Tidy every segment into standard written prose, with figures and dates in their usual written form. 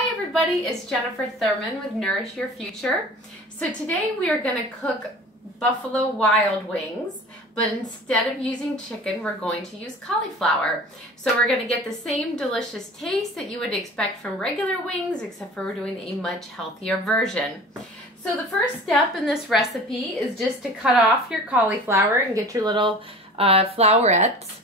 Hi everybody, it's Jennifer Thurman with Nourish Your Future. So today we are going to cook buffalo wild wings, but instead of using chicken, we're going to use cauliflower. So we're going to get the same delicious taste that you would expect from regular wings, except for we're doing a much healthier version. So the first step in this recipe is just to cut off your cauliflower and get your little flowerets.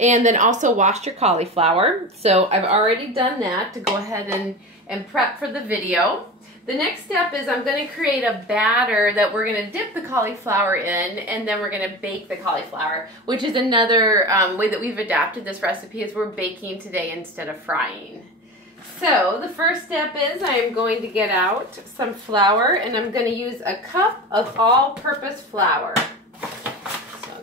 And then also wash your cauliflower. So I've already done that to go ahead and prep for the video. The next step is I'm going to create a batter that we're going to dip the cauliflower in, and then we're going to bake the cauliflower, which is another way that we've adapted this recipe is we're baking today instead of frying. So the first step is I am going to get out some flour, and I'm going to use a cup of all-purpose flour.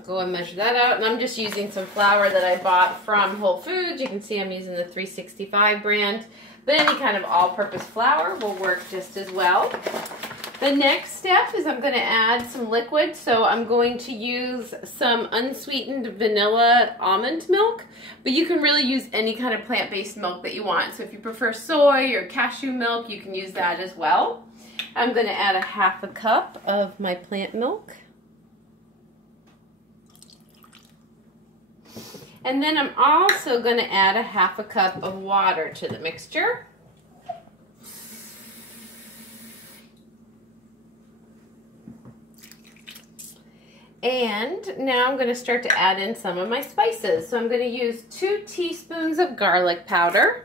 Go and measure that out, and I'm just using some flour that I bought from Whole Foods. You can see I'm using the 365 brand, but any kind of all-purpose flour will work just as well. The next step is I'm going to add some liquid, so I'm going to use some unsweetened vanilla almond milk, but you can really use any kind of plant-based milk that you want. So if you prefer soy or cashew milk, you can use that as well. I'm going to add a half a cup of my plant milk. And then I'm also going to add a half a cup of water to the mixture. And now I'm going to start to add in some of my spices. So I'm going to use 2 teaspoons of garlic powder.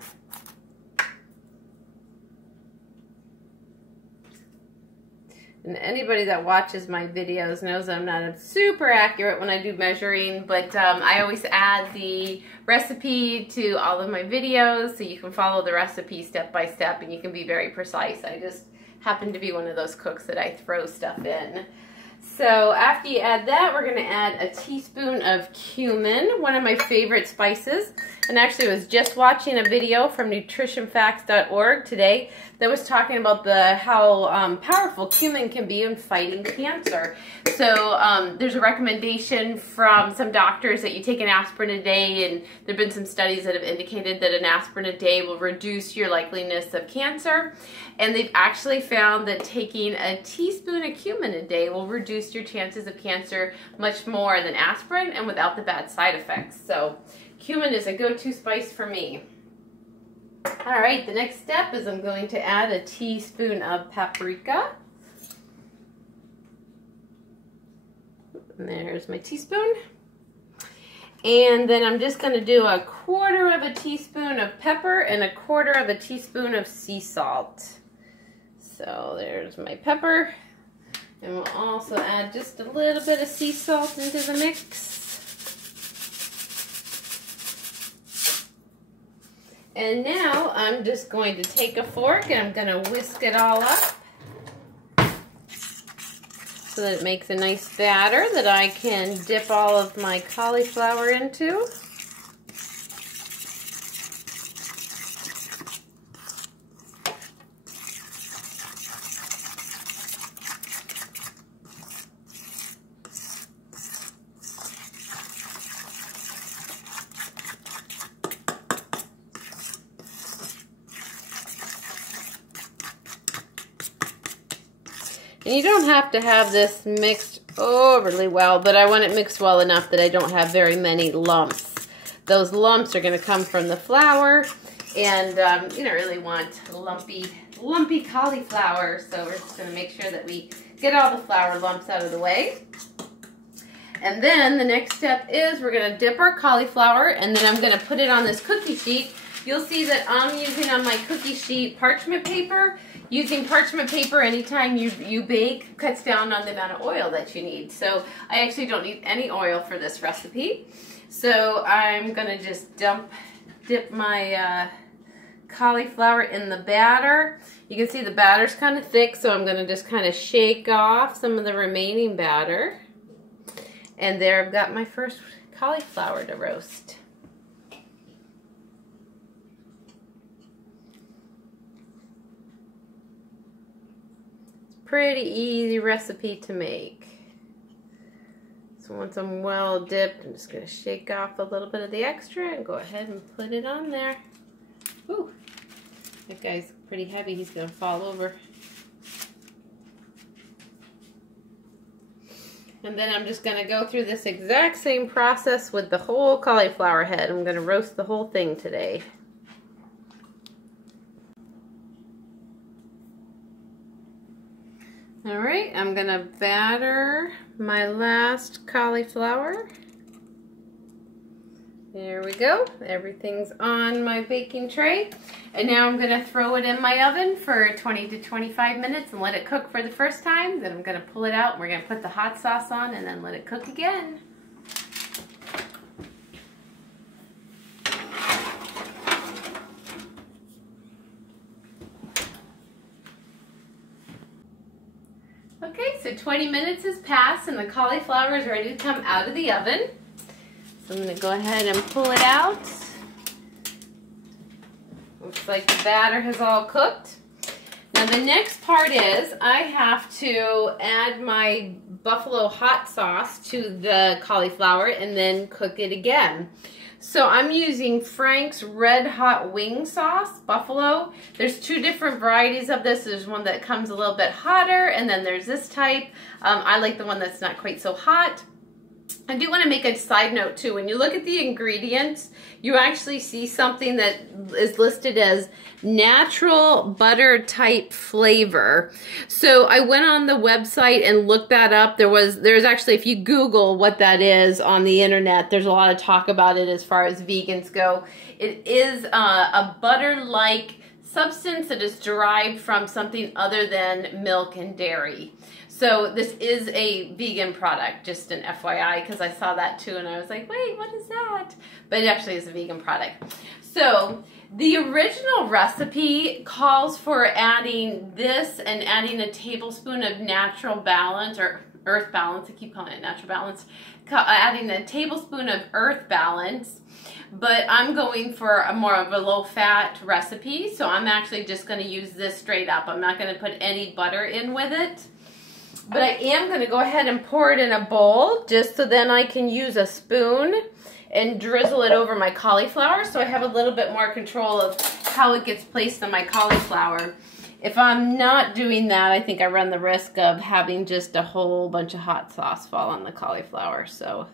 And anybody that watches my videos knows I'm not super accurate when I do measuring, but I always add the recipe to all of my videos so you can follow the recipe step by step and you can be very precise. I just happen to be one of those cooks that I throw stuff in. So after you add that, we're going to add a teaspoon of cumin, one of my favorite spices. And actually I was just watching a video from nutritionfacts.org today that was talking about how powerful cumin can be in fighting cancer. So there's a recommendation from some doctors that you take an aspirin a day, and there have been some studies that have indicated that an aspirin a day will reduce your likeliness of cancer. And they've actually found that taking a teaspoon of cumin a day will reduce your chances of cancer much more than aspirin and without the bad side effects. So cumin is a go-to spice for me. All right, the next step is I'm going to add a teaspoon of paprika. And there's my teaspoon. And then I'm just going to do a 1/4 of a teaspoon of pepper and a 1/4 of a teaspoon of sea salt. So there's my pepper. And we'll also add just a little bit of sea salt into the mix. And now I'm just going to take a fork and I'm going to whisk it all up so that it makes a nice batter that I can dip all of my cauliflower into. And you don't have to have this mixed overly well, but I want it mixed well enough that I don't have very many lumps. Those lumps are going to come from the flour, and you don't really want lumpy cauliflower, so we're just going to make sure that we get all the flour lumps out of the way. And then the next step is we're going to dip our cauliflower, and then I'm going to put it on this cookie sheet. You'll see that I'm using on my cookie sheet parchment paper. Using parchment paper anytime you bake cuts down on the amount of oil that you need. So I actually don't need any oil for this recipe. So I'm going to just dip my cauliflower in the batter. You can see the batter's kind of thick, so I'm going to just kind of shake off some of the remaining batter. And there I've got my first cauliflower to roast. Pretty easy recipe to make. So once I'm well dipped, I'm just going to shake off a little bit of the extra and go ahead and put it on there. Ooh. That guy's pretty heavy. He's going to fall over. And then I'm just going to go through this exact same process with the whole cauliflower head. I'm going to roast the whole thing today. All right, I'm going to batter my last cauliflower. There we go. Everything's on my baking tray. And now I'm going to throw it in my oven for 20 to 25 minutes and let it cook for the first time. Then I'm going to pull it out and we're going to put the hot sauce on and then let it cook again. Okay, so 20 minutes has passed and the cauliflower is ready to come out of the oven. So I'm going to go ahead and pull it out. Looks like the batter has all cooked. Now the next part is I have to add my buffalo hot sauce to the cauliflower and then cook it again. So I'm using Frank's Red Hot Wing Sauce, buffalo. There's two different varieties of this. There's one that comes a little bit hotter and then there's this type. I like the one that's not quite so hot. I do want to make a side note too. When you look at the ingredients, you actually see something that is listed as natural butter type flavor. So I went on the website and looked that up. There's actually, if you Google what that is on the internet, there's a lot of talk about it as far as vegans go. It is a butter-like substance that is derived from something other than milk and dairy. So this is a vegan product, just an FYI, because I saw that too and I was like, wait, what is that? But it actually is a vegan product. So the original recipe calls for adding this and adding a tablespoon of natural balance or earth balance. I keep calling it natural balance. Adding a tablespoon of earth balance. But I'm going for a more of a low-fat recipe, so I'm actually just going to use this straight up. I'm not going to put any butter in with it. But I am going to go ahead and pour it in a bowl just so then I can use a spoon and drizzle it over my cauliflower so I have a little bit more control of how it gets placed on my cauliflower. If I'm not doing that, I think I run the risk of having just a whole bunch of hot sauce fall on the cauliflower. So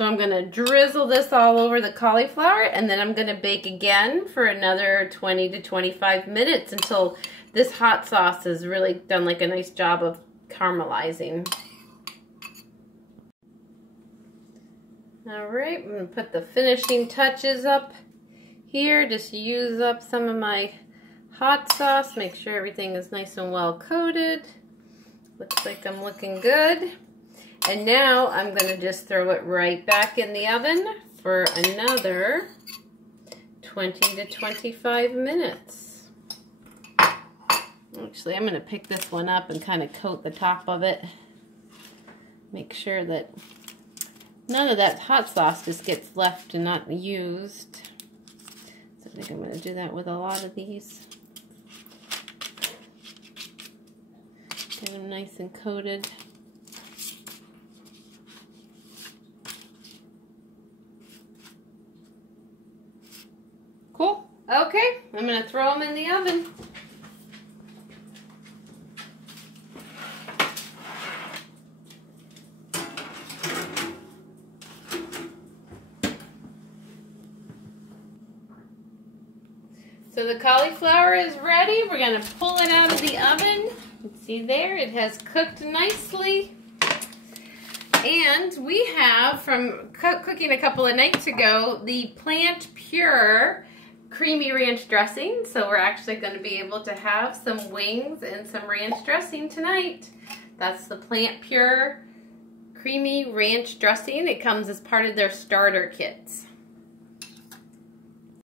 I'm going to drizzle this all over the cauliflower and then I'm going to bake again for another 20 to 25 minutes until this hot sauce has really done like a nice job of caramelizing. All right, I'm going to put the finishing touches up here. Just use up some of my hot sauce. Make sure everything is nice and well coated. Looks like I'm looking good. And now I'm going to just throw it right back in the oven for another 20 to 25 minutes. Actually, I'm going to pick this one up and kind of coat the top of it. Make sure that none of that hot sauce just gets left and not used. So I think I'm going to do that with a lot of these. Get them nice and coated. Cool. Okay, I'm going to throw them in the oven. So the cauliflower is ready. We're going to pull it out of the oven. See there, it has cooked nicely. And we have, from cooking a couple of nights ago, the Plant Pure creamy ranch dressing. So we're actually going to be able to have some wings and some ranch dressing tonight. That's the Plant Pure creamy ranch dressing. It comes as part of their starter kits.